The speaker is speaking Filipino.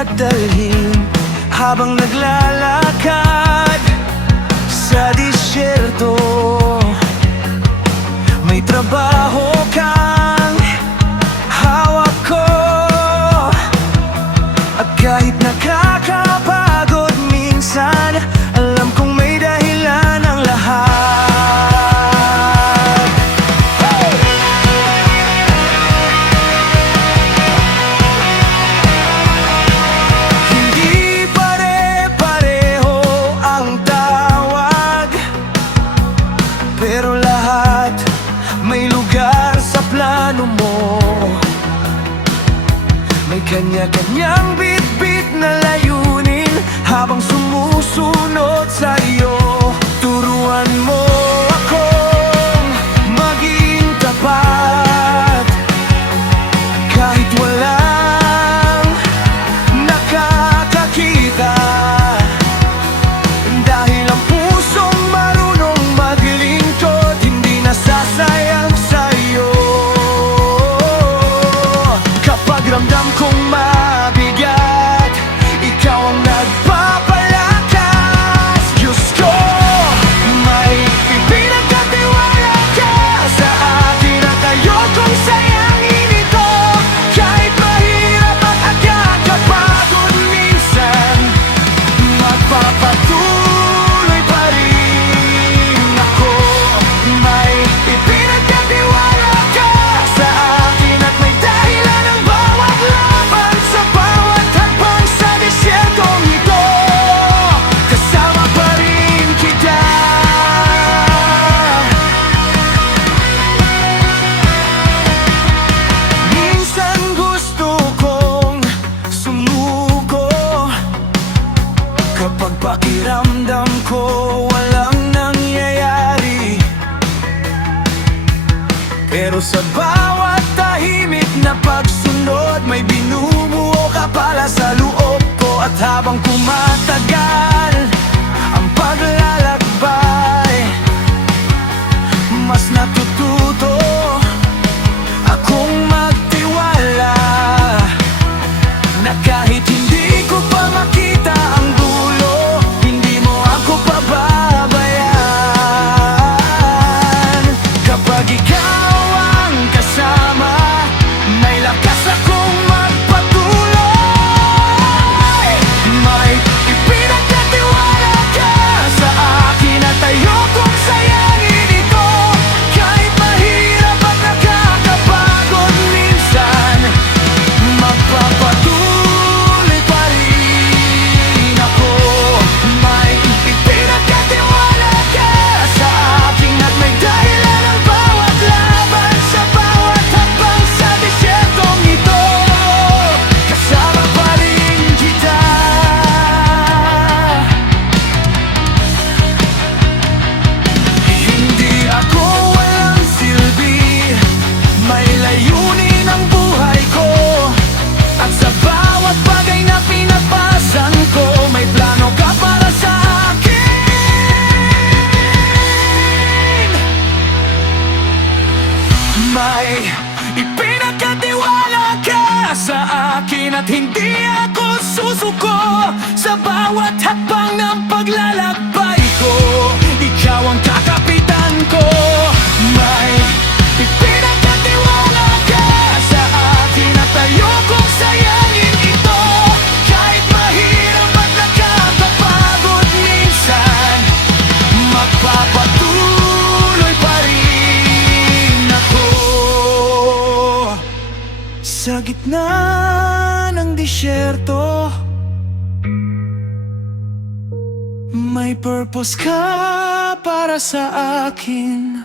at dalhin habang naglalakad sa disyerto. May trabaho kang hawak ko, at kahit nakakapagod minsan, alam kong may dahilan ang lahat. Hindi pare-pareho ang tawag, pero lahat may lugar sa plano mo. May kanya-kanyang bit-bit na layunin habang sumusunod sa iyo. Turuan mo akong maging tapat kahit walang nakakakita, dahil ang pusong marunong maglingkod hindi nasasayang sa iyo. Kapag ramdam kong mabigat, ikaw ang nagpapalakas. Diyos ko, may ipinagkatiwala ka sa akin at ayokong sayangin ito. Kahit mahirap at agad-kapagod minsan, magpapatuloy pa rin ako. May ipinagkatiwala ka sa akin at may dahilan ang bawat laban sa bawat hakbang sa disyertong ito. Kasama pa rin kita. Minsan gusto kong sumuko kapag pakiramdam ko walang nangyayari, pero sa bawat tahimik na pagsunod, may binubuo ka pala sa loob ko. At habang kumatagal ang paglalakbay, mas natututo akong magtiwala na kahit hindi ko pa makita ang dulo, hindi mo ako pababayaan. Kapag ikaw ang kasama, may lakas akong magpatuloy. May ipinagkatiwala ka sa akin at ayokong sayangin ito. Kahit mahirap at nakakapagod minsan, magpapatuloy pa rin ako. May ipinagkatiwala ka sa akin at may dahilan ang bawat laban sa bawat hakbang sa disyertong ito. Kasama pa rin kita. Hindi ako walang silbi, may layunin ang buhay ko. At sa bawat bagay na pinapasan ko, may plano ka para sa akin. May ipinagkatiwala ka sa akin at hindi ako susuko. Sa bawat hakbang ng paglalakbay ko, ikaw ang kakapitan ko. May ipinagkatiwala ka sa akin at ayokong sayangin ito. Kahit mahirap at nakakapagod minsan, magpapatuloy pa rin ako. Sa gitna ng disyerto, may purpose ka para sa akin.